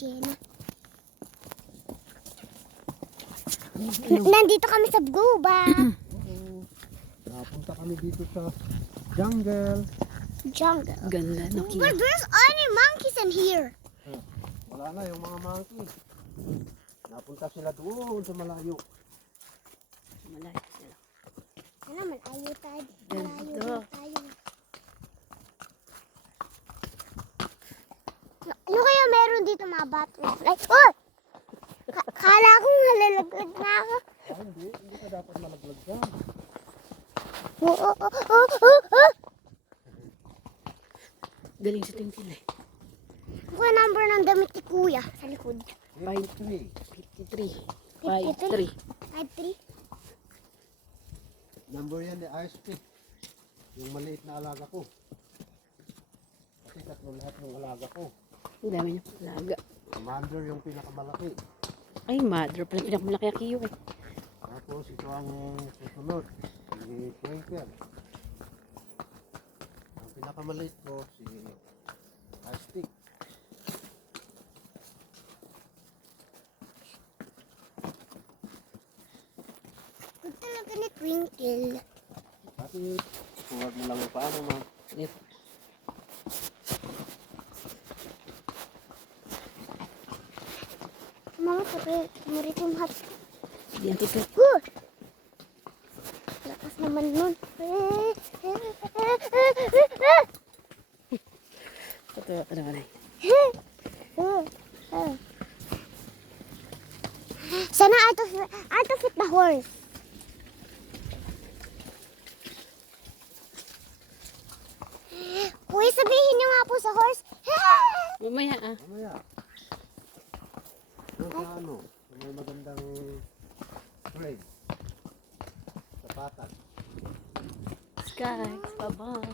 Jenna. Nandito kami sa guba. Oo. Napunta kami dito sa jungle. Jungle. Ganda, no? But there's any monkeys in here. Wala na yung mga monkey. Napunta sila doon sa malayo. Malayo sila. Ano, malayo tayo. Malayo Ganda. din tayo. Ano kaya meron dito mga butterfly? Oh! Kala ko nalalaglag na ako. Hindi ka dapat malaglag dyan. Oh, oh, oh, oh, oh, oh. Galing sa tingtil eh. Ako yung number ng damit ni Kuya sa likod. 53. 53. 53. 53. Number yan ni Ice Pick. Yung maliit na alaga ko. Kasi tatlo lahat ng alaga ko. Ang dami niya alaga. Commander yung pinakamalaki. Ay, mother pala pinakamalaki ang kiyo eh. Tapos ito ang susunod. Si Twinkle. Ang pinakamaliit ko si Ice Pick. Good talaga ni Twinkle. Bakit? Huwag mo lang yung paano mo. Ito. Mga maritim hat. Diyan tito. Lakas naman nun. Ito, ano ka na eh. Sana out of it the horse. Kuya, sabihin niyo nga po sa horse. Mamaya ah. Mamaya. Doon sa ano, sa may magandang frame. Sapatan. Skies, bye-bye.